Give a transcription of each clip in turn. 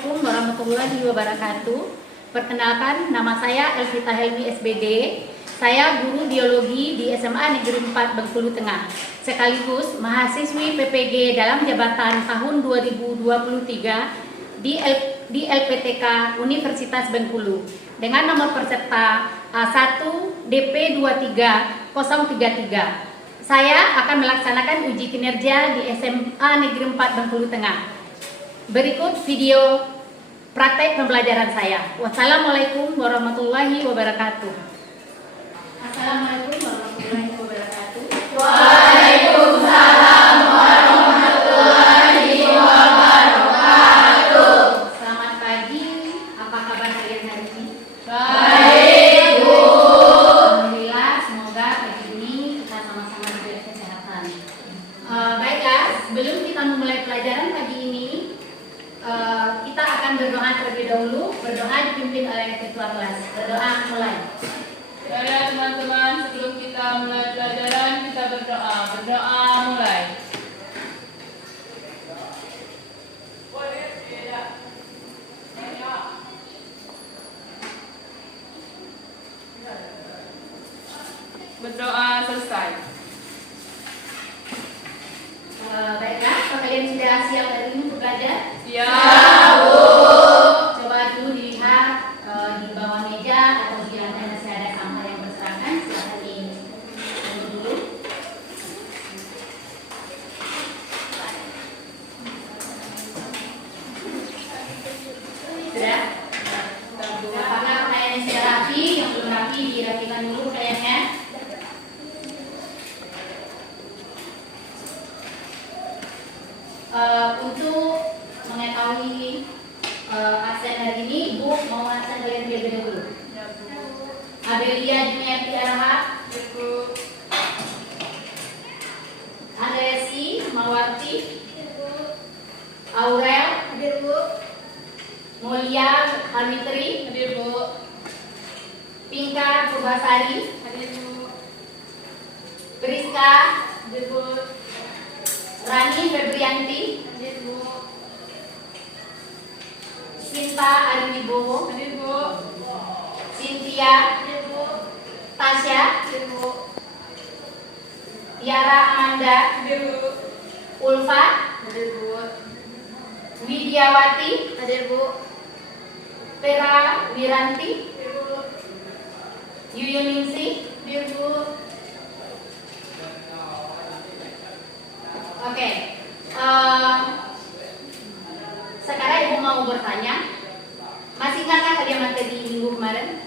Assalamualaikum warahmatullahi wabarakatuh. Perkenalkan, nama saya Elvita Helmi SBD. Saya guru biologi di SMA Negeri 4 Bengkulu Tengah, sekaligus mahasiswi PPG dalam jabatan tahun 2023 di LPTK Universitas Bengkulu dengan nomor peserta A1 DP 23033. Saya akan melaksanakan uji kinerja di SMA Negeri 4 Bengkulu Tengah. Berikut video praktek pembelajaran saya. Wassalamualaikum warahmatullahi wabarakatuh. Assalamualaikum warahmatullahi wabarakatuh. Waalaikumsalam warahmatullahi wabarakatuh. Selamat pagi. Apa kabar kalian hari ini? Baik, Bu. Alhamdulillah, semoga pagi ini kita sama-sama diberi kesehatan. Baiklah, sebelum kita memulai pelajaran pagi ini, kita akan berdoa terlebih dahulu. Berdoa dipimpin oleh ketua kelas. Berdoa mulai. Ya teman-teman, sebelum kita mulai pelajaran, kita berdoa. Berdoa mulai. Berdoa selesai. Baiklah, apa kalian sudah siap hari ini untuk belajar? Siap, Bu. Coba dulu dilihat di bawah meja atau di lantai masih ada sampah yang berserakan. Silahkan diambil dulu. Sudah? Apakah pakaiannya sudah rapi? Yang belum rapi dirapikan dulu pakaiannya. Untuk mengetahui absen hari ini, Ibu mau absen kalian terlebih dahulu. Adelia Juniati Arahat, Ibu. Andresi Mawarti, Aurel, Mulia Hamitri, Hadir, Bu. Pinka Purbasari, Hadir, Bu. Priska, Hadir, Bu. Rani Febrianti, Hadir, Bu. Sinta Ariwibowo, Hadir, Bu. Cynthia, Hadir, Bu. Tasya, Hadir, Bu. Tiara Amanda, Hadir, Bu. Ulfa, Hadir, Bu. Widiawati, Hadir, Bu. Vera Wiranti, Hadir, Bu. Yuyuningsi. Hadir, Bu. Oke, sekarang Ibu mau bertanya, masih ingatkah kalian materi minggu kemarin?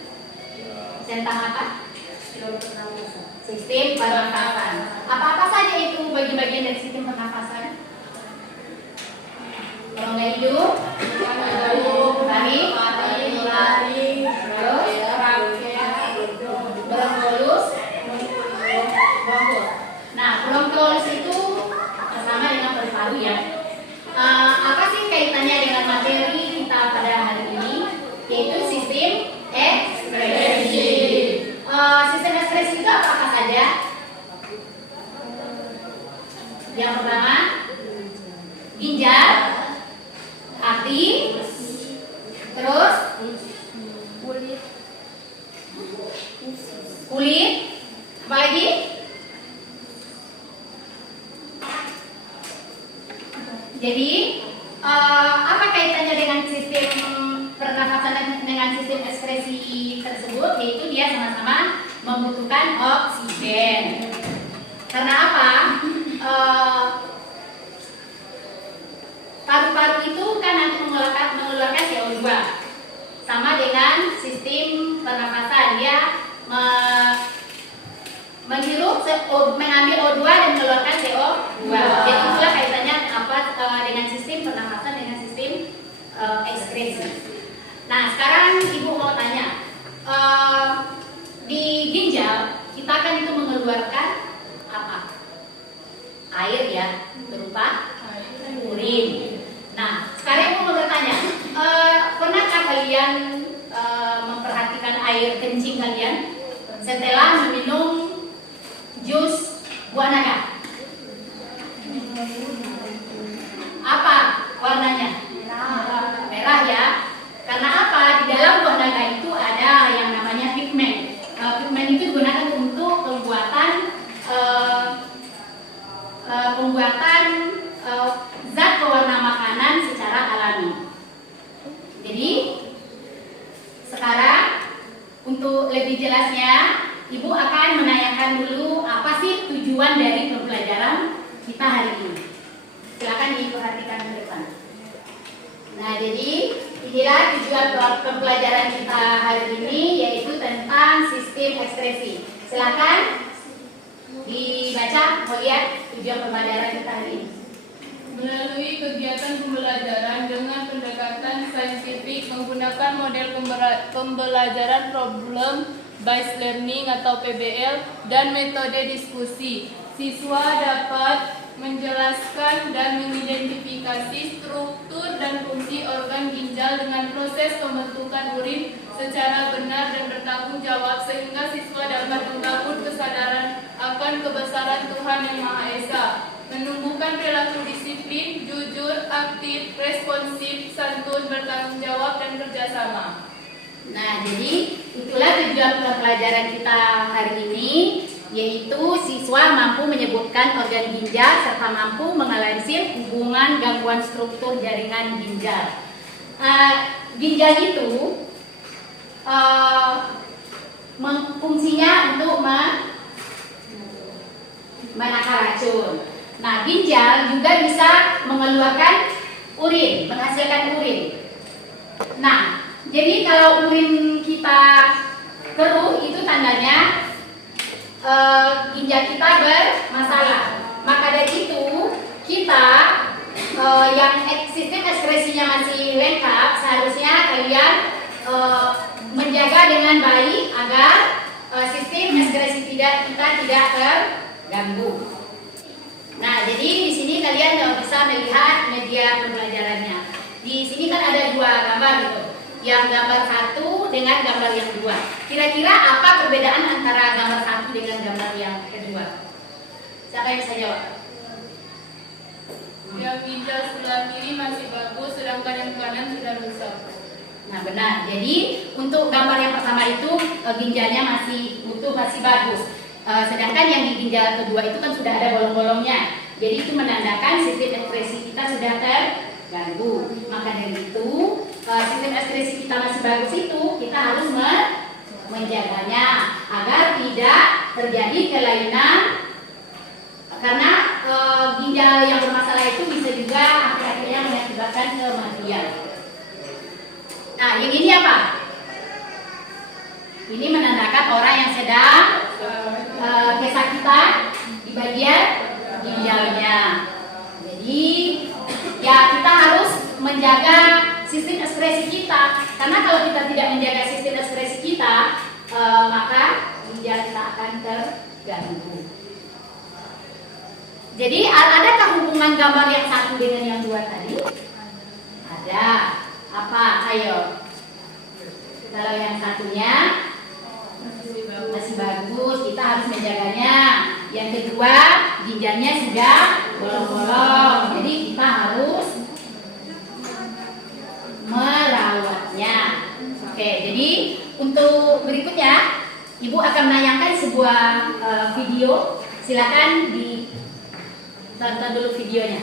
Tentang apa? Sistem pernafasan. Apa-apa saja itu bagian-bagian dari sistem pernafasan? Rongga hidup, tarik, terus bronkolus, bronkus. Nah, bronkolus itu sama dengan paru-paru ya. Apa sih kaitannya dengan materi kita pada hari ini? Yaitu sistem ekspresi. Sistem ekspresi itu apa saja? Yang pertama, ginjal, hati, terus kulit, apa lagi? Jadi, apa kaitannya dengan sistem pernafasan dengan sistem ekspresi tersebut? Yaitu dia sama-sama membutuhkan oksigen. Karena apa? Paru-paru itu kan nanti mengeluarkan CO2. Sama dengan sistem pernafasan, dia menghirup, mengambil O2 dan mengeluarkan CO2. Jadi itulah kaitannya apa dengan sistem pernafasan dengan sistem ekskresi. Nah, sekarang Ibu mau tanya, di ginjal kita kan itu mengeluarkan apa? Air ya, berupa urin. Nah, sekarang Ibu mau bertanya, pernahkah kalian memperhatikan air kencing kalian setelah meminum jus buah naga? Apa warnanya? Merah ya. jelasnya, Ibu akan menanyakan dulu apa sih tujuan dari pembelajaran kita hari ini. Silakan diperhatikan ke depan. Nah, jadi inilah tujuan pembelajaran kita hari ini, yaitu tentang sistem ekspresi. Silakan dibaca, mau lihat tujuan pembelajaran kita hari ini. Melalui kegiatan pembelajaran dengan pendekatan saintifik menggunakan model pembelajaran problem based learning atau PBL dan metode diskusi, siswa dapat menjelaskan dan mengidentifikasi struktur dan fungsi organ ginjal dengan proses pembentukan urin secara benar dan bertanggung jawab, sehingga siswa dapat membangun kesadaran akan kebesaran Tuhan Yang Maha Esa, menumbuhkan perilaku disiplin, jujur, aktif, responsif, santun, bertanggung jawab, dan kerjasama. Nah, jadi itulah tujuan pelajaran kita hari ini, yaitu siswa mampu menyebutkan organ ginjal serta mampu menganalisis hubungan gangguan struktur jaringan ginjal. Ginjal itu fungsinya untuk menakar racun. Nah, ginjal juga bisa mengeluarkan urin, menghasilkan urin. Nah, jadi kalau urin kita keruh, itu tandanya ginjal kita bermasalah. Maka dari itu kita yang sistem ekspresinya masih lengkap, seharusnya kalian menjaga dengan baik agar sistem ekspresi kita tidak terganggu. Nah, jadi di sini kalian bisa melihat media pembelajarannya. Di sini kan ada dua gambar gitu. Yang gambar satu dengan gambar yang dua. Kira-kira apa perbedaan antara gambar satu dengan gambar yang kedua? Siapa yang bisa jawab? Yang ginjal sebelah kiri masih bagus, sedangkan yang kanan sudah rusak. Nah, benar. Jadi untuk gambar yang pertama itu ginjalnya masih utuh, masih bagus. Sedangkan yang di ginjal kedua itu kan sudah ada bolong-bolongnya. Jadi itu menandakan sistem ekspresi kita sudah terganggu. Maka dari itu sistem ekspresi kita masih bagus itu kita harus menjaganya agar tidak terjadi kelainan, karena ginjal yang bermasalah itu bisa juga akhir-akhirnya mengakibatkan kematian. Nah, yang ini apa? Ini menandakan orang yang sedang kesakitan di bagian ginjalnya. Jadi ya kita harus menjaga sistem ekspresi kita, karena kalau kita tidak menjaga sistem ekspresi kita, maka ginjal kita akan terganggu. Jadi adakah hubungan gambar yang satu dengan yang dua tadi? Ada. Apa? Ayo. Kalau yang satunya masih bagus, kita harus menjaganya. Yang kedua, ginjalnya sudah bolong-bolong, jadi kita harus merawatnya. Oke, jadi untuk berikutnya, Ibu akan menayangkan sebuah video. Silakan ditonton dulu videonya.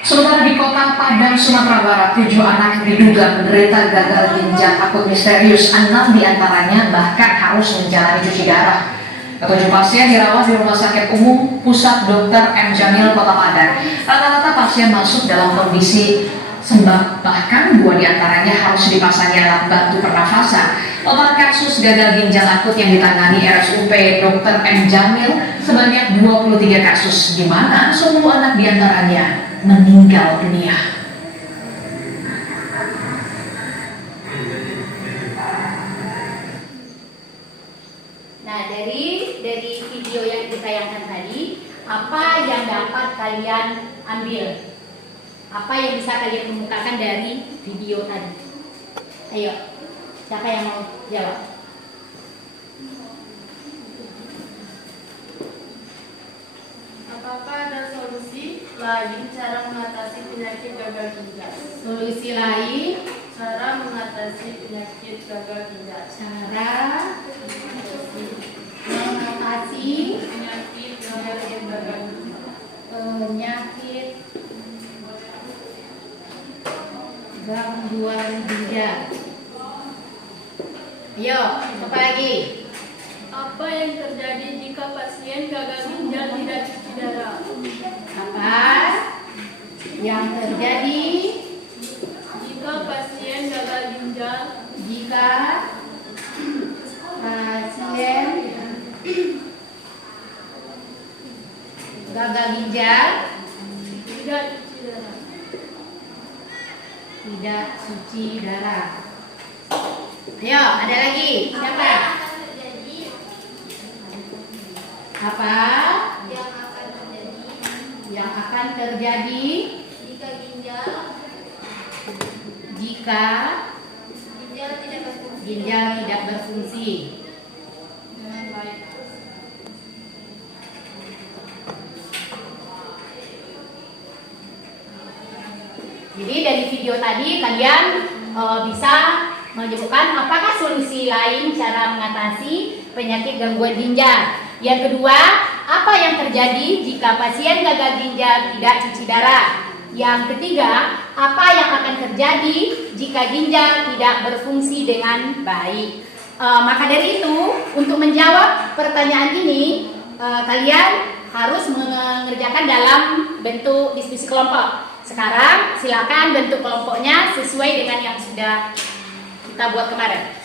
Saudara, di Kota Padang, Sumatera Barat, 7 anak diduga menderita gagal ginjal akut misterius. 6 diantaranya bahkan harus menjalani cuci darah. 7 pasien dirawat di Rumah Sakit Umum Pusat Dr. M. Jamil, Kota Padang. Rata-rata pasien masuk dalam kondisi sembab, bahkan 2 diantaranya harus dipasangi alat bantu pernafasan. Total kasus gagal ginjal akut yang ditangani RSUP Dr. M. Jamil sebanyak 23 kasus, di mana 10 anak diantaranya meninggal dunia. Nah, dari video yang ditayangkan tadi, apa yang dapat kalian ambil? Apa yang bisa kalian kemukakan dari video tadi? Ayo, siapa yang mau jawab? Apakah ada solusi lain cara mengatasi penyakit gagal ginjal? Solusi lain, Cara mengatasi penyakit gagal ginjal. cara mengatasi Penyakit gagal ginjal. penyakit gangguan gangguan ginjal. Ayo, apa lagi? Apa yang terjadi jika pasien gagal ginjal tidak cuci darah? Apa yang terjadi Jika pasien gagal ginjal jika pasien gagal ginjal tidak cuci darah. tidak suci darah? Ayo, ada lagi? Siapa? Apa yang akan terjadi jika ginjal tidak berfungsi? Dengan baik. Jadi dari video tadi kalian bisa menyebutkan apakah solusi lain cara mengatasi penyakit gangguan ginjal. Yang kedua, apa yang terjadi jika pasien gagal ginjal tidak cuci darah? Yang ketiga, apa yang akan terjadi jika ginjal tidak berfungsi dengan baik? Maka dari itu, untuk menjawab pertanyaan ini, kalian harus mengerjakan dalam bentuk diskusi kelompok. Sekarang silakan bentuk kelompoknya sesuai dengan yang sudah kita buat kemarin.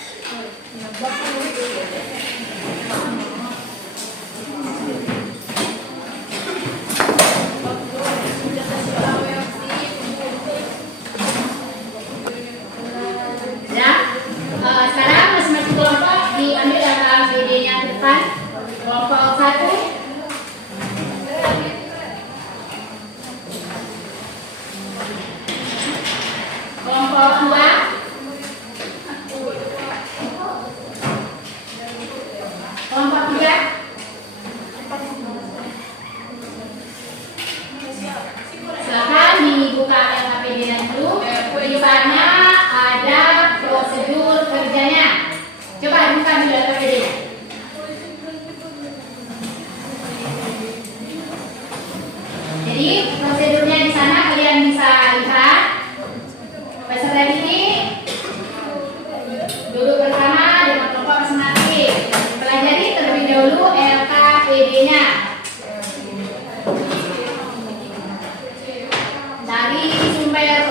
Ya, sekarang masing-masing kelompok diambil data BD-nya ke depan. Kelompok 1. Kelompok 2. Kelompok 3. Silakan dibuka LKPD-nya dulu. Di sana ada prosedur kerjanya. Coba buka dulu LKPD-nya. Jadi prosedurnya di sana kalian bisa lihat. Peserta didik duduk bersama dengan kelompok masing-masing. Pelajari terlebih dahulu LKPD-nya. Dari sumber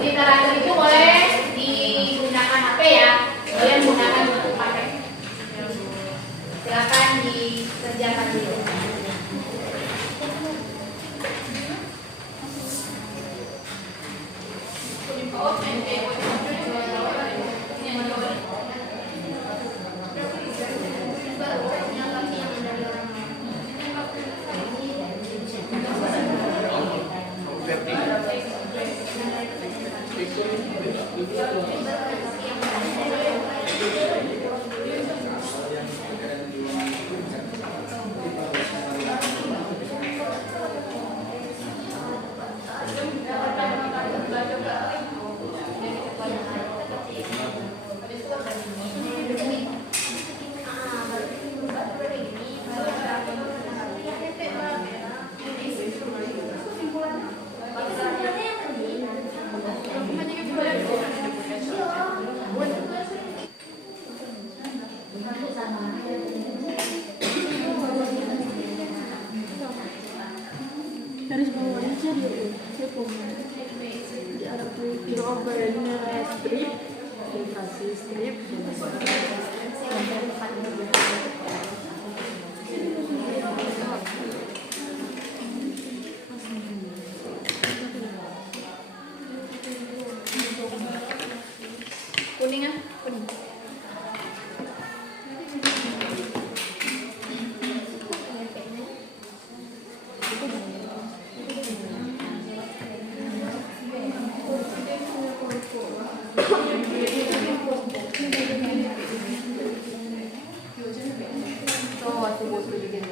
literatur itu boleh digunakan HP ya. Kalian gunakan untuk pakai. Silakan dikerjakan dulu. Garis bawahnya sih di Arab di overnya strip, dikasih strip. Kuning ah, kuning. Tuh, aku buat bikin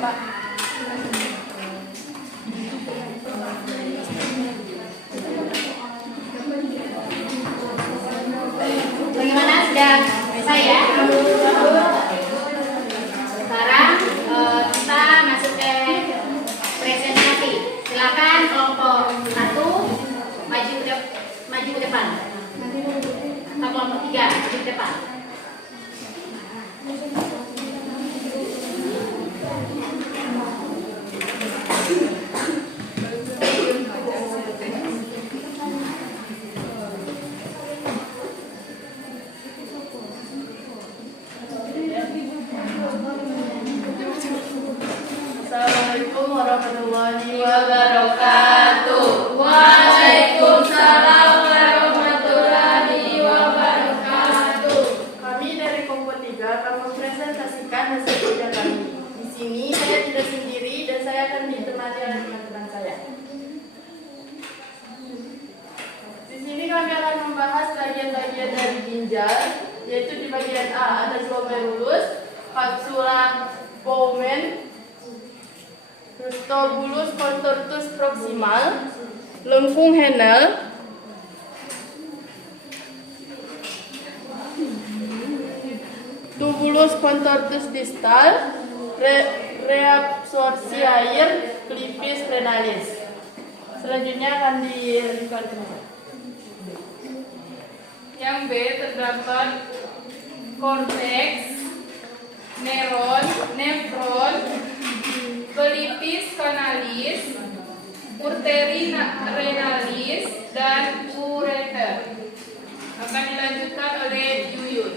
Pak. Bagaimana, sudah selesai ya? Sekarang kita masuk ke presentasi. Silakan kelompok 1 maju ke depan. Atau kelompok 3 maju ke depan. Assalamualaikum warahmatullahi wabarakatuh. Waalaikumsalam warahmatullahi wabarakatuh. Kami dari kelompok 3 akan mempresentasikan hasil kerja kami. Di sini saya tidak sendiri dan saya akan ditemani oleh teman-teman saya. Di sini kami akan membahas bagian-bagian dari ginjal, yaitu di bagian A ada glomerulus, capsula Bowman, tubulus contortus proximal, lengkung Henle, tubulus contortus distal, reabsorpsi air, clipis renalis. Selanjutnya akan di-record. Yang B terdapat korteks, neuron, nefron, pelipis kanalis, arteri renalis, dan ureter. Akan dilanjutkan oleh Yuyun.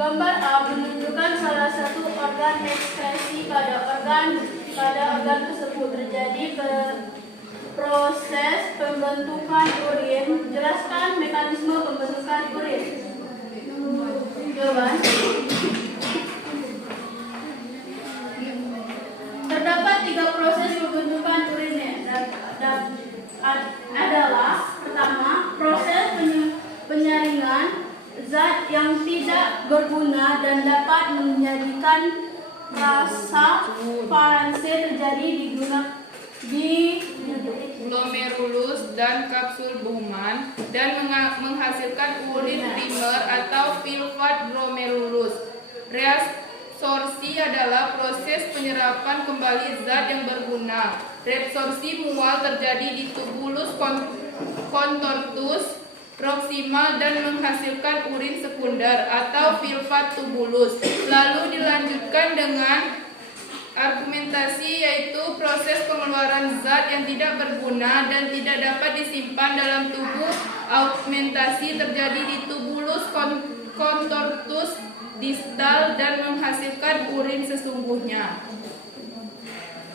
Gambar A menunjukkan salah satu organ ekskresi pada organ tersebut terjadi proses pembentukan urin. Jelaskan mekanisme pembentukan urin. Jawaban. Terdapat 3 proses pembentukan urinnya. Adalah pertama, proses penyaringan zat yang tidak berguna dan dapat menjadikan rasa paranse terjadi di glomerulus dan kapsul Bowman dan menghasilkan urin primer atau pilvat glomerulus. Reabsorpsi adalah proses penyerapan kembali zat yang berguna. Reabsorpsi mual terjadi di tubulus contortus proximal dan menghasilkan urin sekunder atau pilvat tubulus. Lalu dilanjutkan dengan argumentasi, yaitu proses pengeluaran zat yang tidak berguna dan tidak dapat disimpan dalam tubuh. Augmentasi terjadi di tubulus contortus distal dan menghasilkan urin sesungguhnya.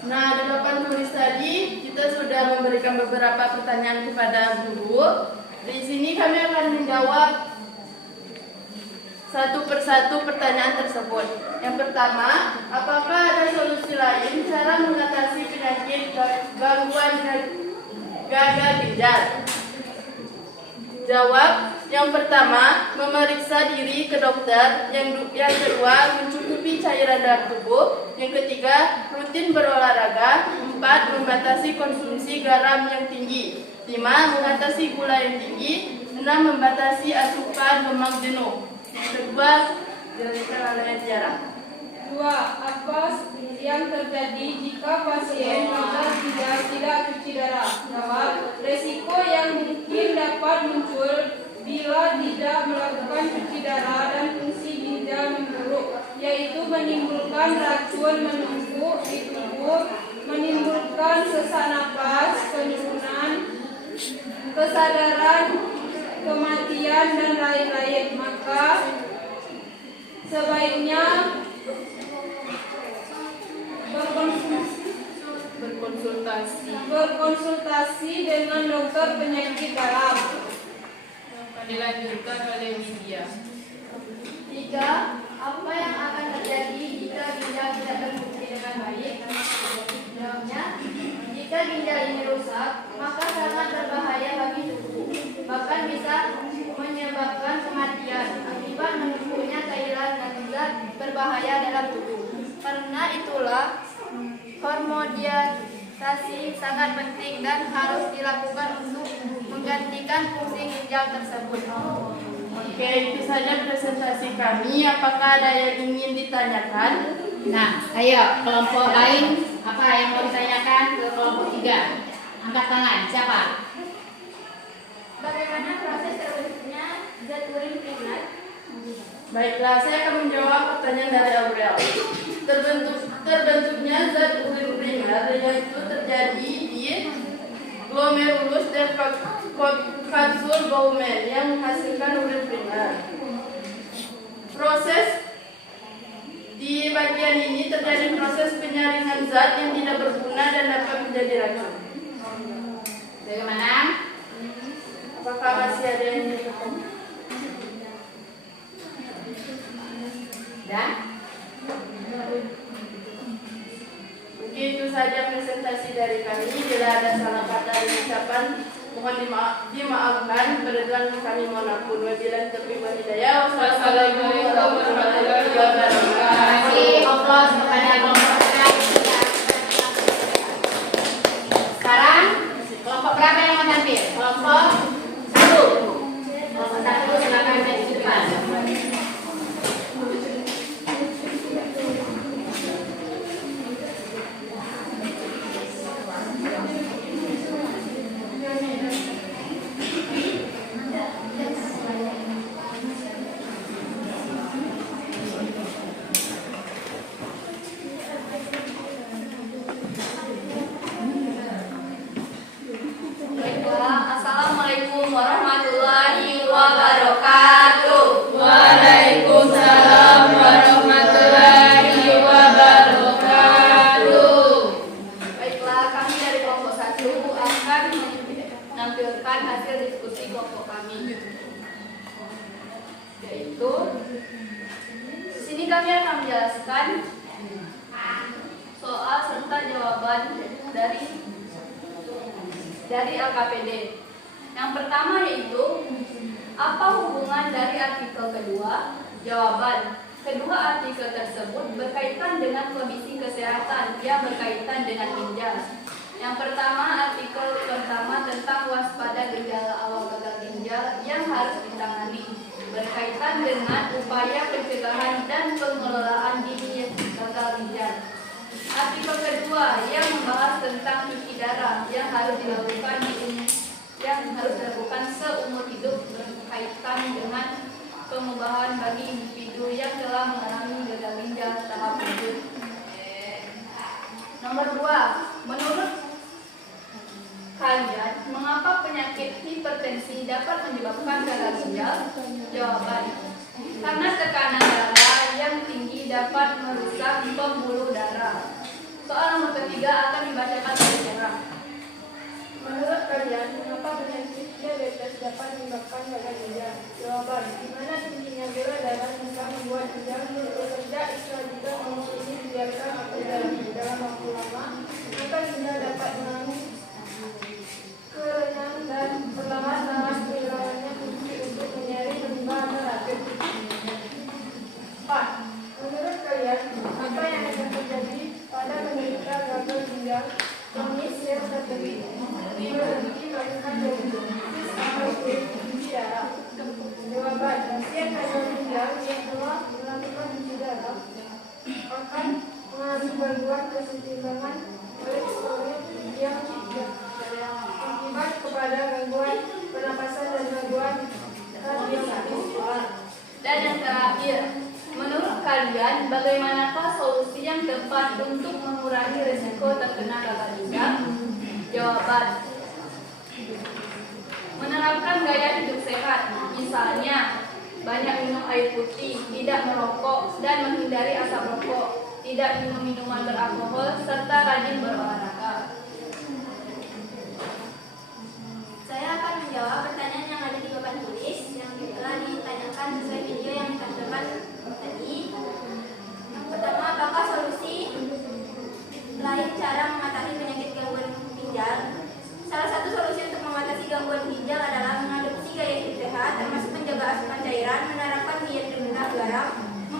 Nah, di papan tulis tadi kita sudah memberikan beberapa pertanyaan kepada guru. Di sini kami akan menjawab satu persatu pertanyaan tersebut. Yang pertama, apakah ada solusi lain cara mengatasi penyakit gangguan gagal ginjal? Jawab. Yang pertama, memeriksa diri ke dokter. Yang kedua, mencukupi cairan dalam tubuh. Yang ketiga, rutin berolahraga. 4, membatasi konsumsi garam yang tinggi. 5, mengatasi gula yang tinggi. 6, membatasi asupan lemak jenuh. Yang kedua, dilanjutkan oleh Tiara. 2. Apa yang terjadi jika pasien tidak cuci darah? Jawab. Resiko yang mungkin dapat muncul bila tidak melakukan cuci darah dan fungsi ginjal memburuk, yaitu menimbulkan racun menumpuk di tubuh, menimbulkan sesak napas, penurunan kesadaran, kematian, dan lain-lain. Maka sebaiknya berkonsultasi dengan dokter penyakit dalam. Dilanjutkan oleh Widya. 3. Apa yang akan terjadi jika ginjal tidak berfungsi dengan baik? Jawabnya, jika ginjal ini rusak, maka sangat berbahaya bagi tubuh, bahkan bisa menyebabkan kematian akibat dalam tubuh. Karena itulah hormodialisasi sangat penting dan harus dilakukan untuk menggantikan fungsi ginjal tersebut. Oke, itu saja presentasi kami. Apakah ada yang ingin ditanyakan? Nah, ayo kelompok lain apa yang mau ditanyakan ke kelompok 3? Angkat tangan, siapa? Bagaimana proses terbentuknya zat urin primer? Baiklah, saya akan menjawab pertanyaan dari Aurel. Terbentuknya zat urin primer yaitu terjadi di glomerulus dan kapsul Bowman yang menghasilkan urin primer. Proses di bagian ini terjadi proses penyaringan zat yang tidak berguna dan dapat menjadi racun. Bagaimana? Apakah masih ada yang bertanya? Dan Begitu saja presentasi dari kami. Bila ada salah kata dan ucapan, mohon dimaafkan. Berdoa kami mohon ampun. Wabillahi taufiq wal hidayah. Wassalamualaikum warahmatullahi wabarakatuh. terima kasih aplaus kepada kelompok 3. Sekarang kelompok berapa yang mau tampil? Kelompok 1. Kelompok 1 silakan maju ke depan. Assalamualaikum warahmatullahi wabarakatuh. Waalaikumsalam warahmatullahi wabarakatuh. Baiklah, kami dari kelompok 1 akan menampilkan hasil diskusi kelompok kami. Yaitu di sini kami akan menjelaskan soal serta jawaban dari LKPD. Yang pertama yaitu apa hubungan dari artikel kedua? Jawaban. Kedua artikel tersebut berkaitan dengan kondisi kesehatan yang berkaitan dengan ginjal. Yang pertama, artikel pertama tentang waspada gejala awal gagal ginjal yang harus ditangani, berkaitan dengan upaya pencegahan dan pengelolaan dini gagal ginjal. Artikel kedua yang membahas tentang cuci darah yang harus dilakukan seumur hidup berkaitan dengan pengubahan bagi individu yang telah mengalami gagal ginjal tahap lanjut. Nomor 2, menurut kalian mengapa penyakit hipertensi dapat menyebabkan gagal ginjal? Jawaban. Karena tekanan darah yang tinggi dapat merusak pembuluh darah. Soal nomor ketiga akan dibacakan secara. Menurut kalian, mengapa penyakit diabetes dapat menyebabkan gagal ginjal? Jawaban. Di mana tingginya gula darah bisa membuat ginjal bekerja ekstra jika kondisi ini dibiarkan atau terjadi dalam waktu lama, maka ginjal dapat mengalami kerenyan dan perlahan-lahan kehilangannya fungsi untuk menyaring limbah atau racun. 4. Menurut kalian, apa yang akan terjadi pada penderita gagal ginjal kronis yang terjadi berhenti melakukan dialisis atau cuci darah? Jawaban. Pasien gagal ginjal yang telah melakukan cuci darah akan mengalami gangguan keseimbangan elektrolit yang akibat kepada gangguan pernapasan dan gangguan kardiovaskular. Dan yang terakhir, menurut kalian bagaimanakah solusi yang tepat untuk mengurangi risiko terkena gagal ginjal? Jawaban. Menerapkan gaya hidup sehat, misalnya banyak minum air putih, tidak merokok dan menghindari asap rokok, tidak minum minuman beralkohol, serta rajin berolahraga. Saya akan menjawab pertanyaan yang ada di papan tulis yang telah ditanyakan sesuai video yang ditampilkan tadi. Yang pertama, apakah solusi lain cara mengatasi penyakit gangguan ginjal? Salah satu solusi untuk mengatasi gangguan ginjal adalah mengadopsi gaya hidup sehat, termasuk menjaga asupan cairan, menerapkan diet rendah garam,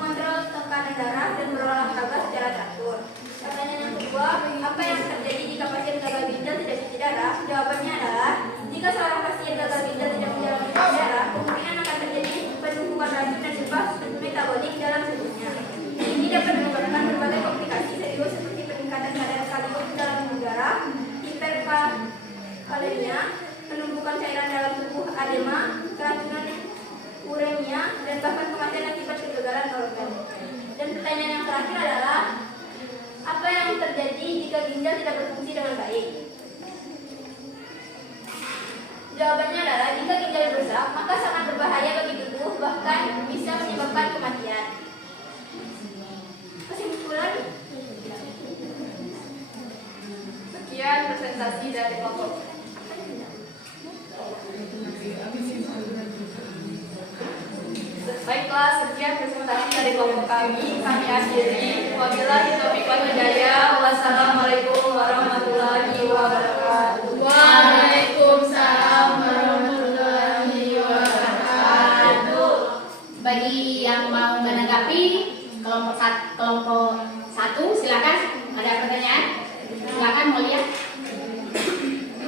mengontrol tekanan darah, dan berolahraga secara teratur. Pertanyaan yang kedua, apa yang terjadi jika pasien gagal ginjal tidak cuci darah? Jawabannya adalah, jika seorang pasien gagal ginjal tidak menjalani cuci darah, kemungkinan akan terjadi penumpukan racun dan limbah metabolik dalam tubuhnya. Ini dapat menyebabkan berbagai komplikasi serius seperti peningkatan kadar kalium dalam darah, hiperkalemia, penumpukan cairan dalam tubuh, edema, keracunan uremia, dan bahkan kematian akibat kegagalan organ. Dan pertanyaan yang terakhir adalah, apa yang terjadi jika ginjal tidak berfungsi dengan baik? Jawabannya adalah, jika ginjal rusak, maka sangat berbahaya bagi tubuh, bahkan bisa menyebabkan kematian. Kesimpulan, Sekian presentasi dari kelompok. Baiklah, sekian presentasi dari kelompok kami. Kami akhiri. Wabillahi taufiq wal hidayah. Wassalamualaikum warahmatullahi wabarakatuh. Waalaikumsalam warahmatullahi wabarakatuh. Bagi yang mau menanggapi kelompok satu, silakan. Ada pertanyaan? Silakan, mau lihat.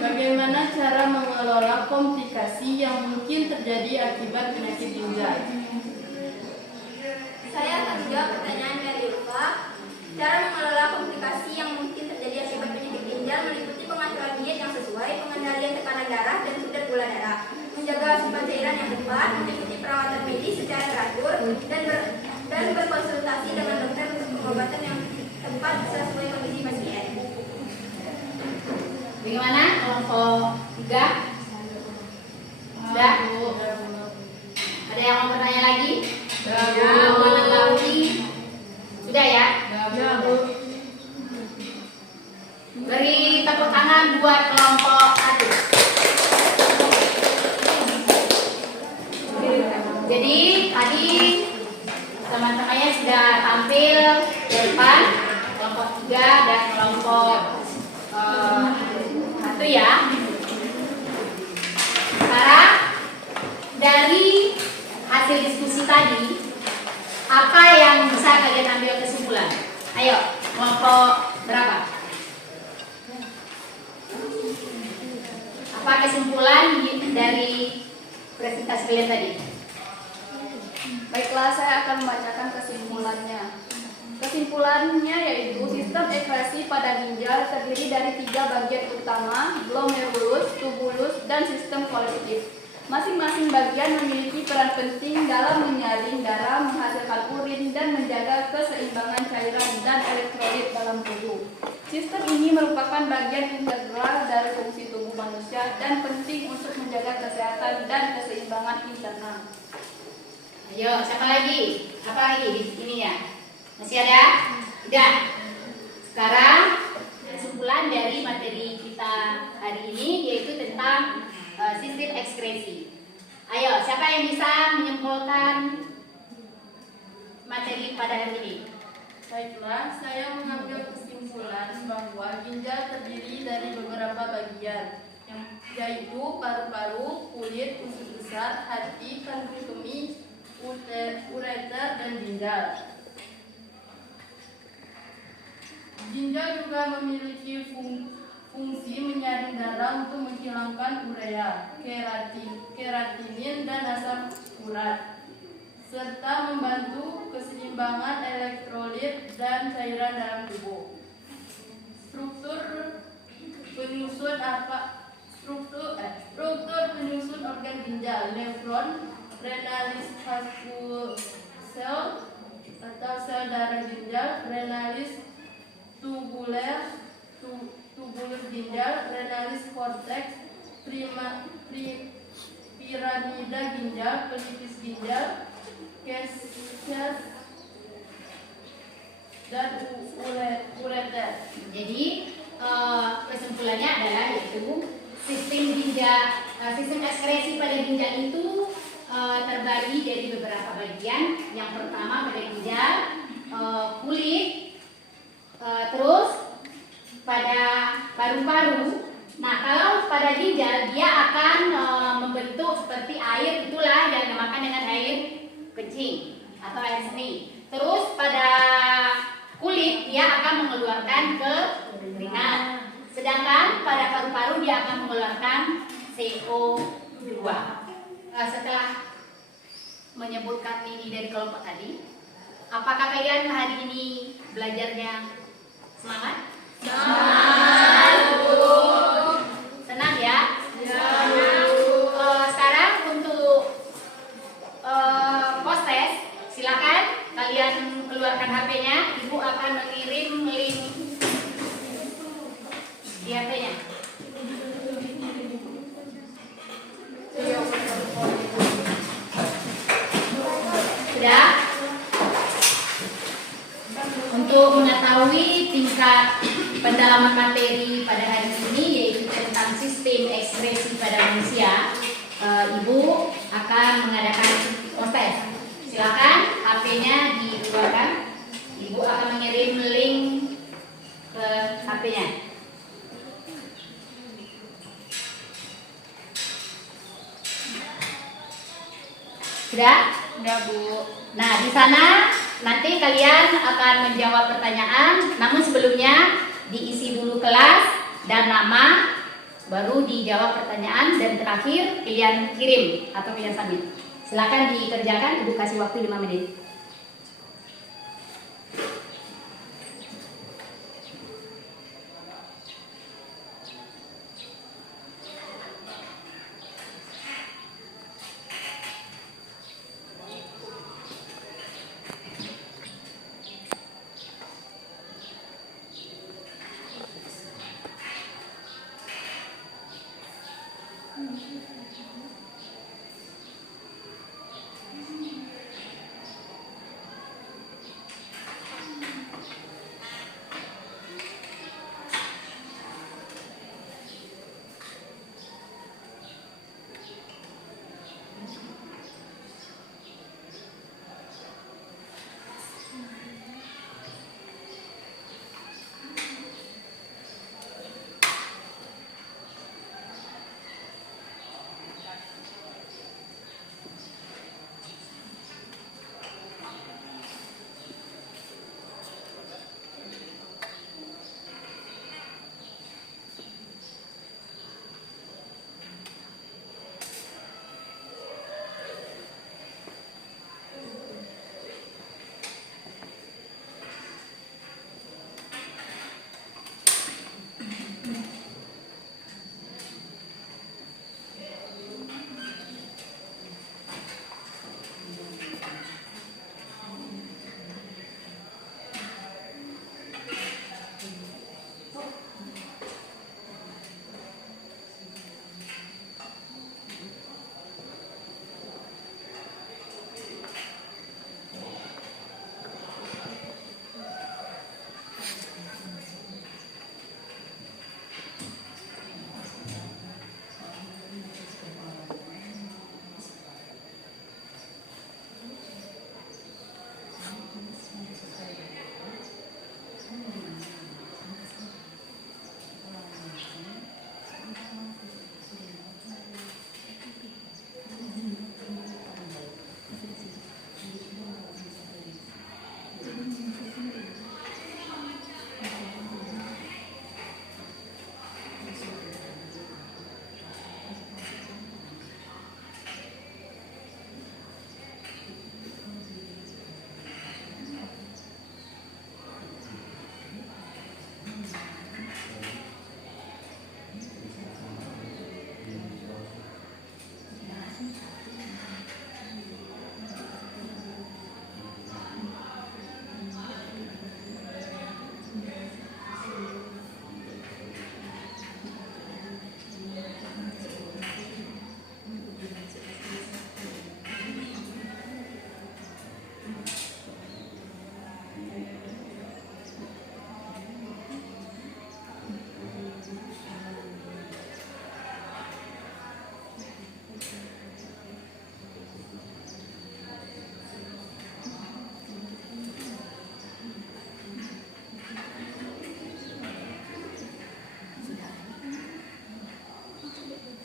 Bagaimana cara mengelola komplikasi yang mungkin terjadi akibat penyakit ginjal? saya akan menjawab pertanyaan dari Lupa. Cara mengelola komplikasi yang mungkin terjadi akibat penyakit ginjal meliputi pengaturan diet yang sesuai, pengendalian tekanan darah dan kadar gula darah, menjaga asupan cairan yang tepat, mengikuti perawatan medis secara teratur, dan berkonsultasi dengan dokter untuk pengobatan yang tepat sesuai kondisi pasien. Bagaimana kelompok 3? Sudah? Ada yang mau bertanya lagi? Ya, menanggapi? Sudah ya? Beri tepuk tangan buat kelompok 1. Jadi tadi teman-temannya sudah tampil di depan, kelompok 3 dan kelompok 1 ya. Sekarang dari hasil diskusi tadi, apa yang bisa kalian ambil kesimpulan? Ayo, kelompok berapa? Apa kesimpulan dari presentasi kalian tadi? Baiklah, saya akan membacakan kesimpulannya. Kesimpulannya yaitu sistem ekskresi pada ginjal terdiri dari 3 bagian utama, glomerulus, tubulus, dan sistem kolektif. Masing-masing bagian memiliki peran penting dalam menyalin darah, menghasilkan urin, dan menjaga keseimbangan cairan dan elektrolit dalam tubuh. Sistem ini merupakan bagian integral dari fungsi tubuh manusia dan penting untuk menjaga kesehatan dan keseimbangan internal. Ayo, siapa lagi? Apa lagi di sininya? Masih ada? Tidak. Sekarang kesimpulan dari materi kita hari ini yaitu tentang sistem ekskresi. Ayo, siapa yang bisa menyimpulkan materi pada hari ini? Baiklah, saya mengambil kesimpulan bahwa ginjal terdiri dari beberapa bagian, yaitu paru-paru, kulit, usus besar, hati, kandung kemih, ureter, dan ginjal. Ginjal juga memiliki fungsi menyaring darah untuk menghilangkan urea, keratinin, dan asam urat, serta membantu keseimbangan elektrolit dan cairan dalam tubuh. Struktur penyusun organ ginjal, nefron, renalis vascular atau sel darah ginjal, renalis tubular, tubulus ginjal, renalis cortex, piramida ginjal, pelipis ginjal, cases, dan ureter. Jadi kesimpulannya adalah yaitu sistem ekskresi pada ginjal itu terbagi dari beberapa bagian. Yang pertama pada ginjal, kulit, terus pada paru-paru. Nah, kalau pada ginjal dia akan membentuk seperti air, itulah yang dinamakan dengan air kencing atau air seni. CO2. Setelah menyebutkan ini dari kelompok tadi, apakah kalian hari ini belajarnya semangat? Semangat, Bu. Senang ya? Sekarang untuk post test, silakan kalian keluarkan HP-nya. Ibu akan mengirim link di HP-nya. Sudah? Untuk mengetahui tingkat pendalaman materi pada hari ini, yaitu tentang sistem ekspresi pada manusia, Ibu akan mengadakan post test. Silakan HP-nya dikeluarkan. Ibu akan mengirim link ke HP-nya. Sudah? Sudah, Bu. Nah, di sana nanti kalian akan menjawab pertanyaan, namun sebelumnya diisi dulu kelas dan nama, baru dijawab pertanyaan, dan terakhir kalian kirim atau kalian submit. Silakan dikerjakan, Ibu kasih waktu 5 menit.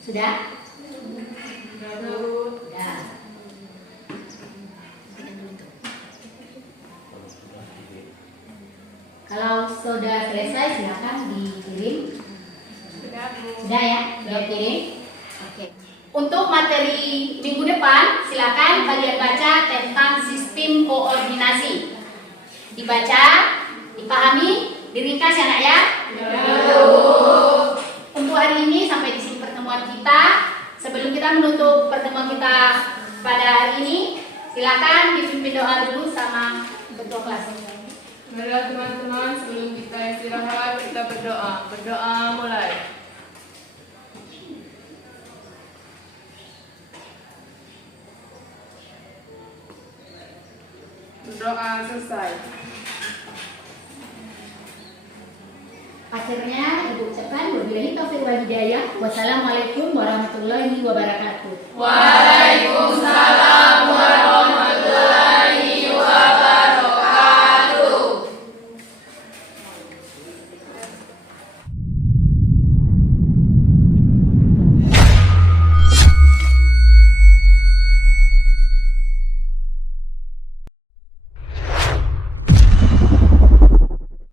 Sudah? Sudah. Kalau sudah selesai silakan dikirim. Sudah, Bu. Sudah ya? Sudah kirim? Oke. Untuk materi minggu depan, silakan kalian baca tentang sistem koordinasi. Dibaca, dipahami, diringkas ya nak ya? Untuk hari ini sampai di sini pertemuan kita. Sebelum kita menutup pertemuan kita pada hari ini, silakan dipimpin doa dulu sama ketua kelas. Marilah teman-teman, sebelum kita istirahat, kita berdoa. Berdoa mulai. Berdoa selesai. Akhirnya Ibu ucapkan wabillahi taufiq wal hidayah. Wassalamualaikum warahmatullahi wabarakatuh. Waalaikumsalam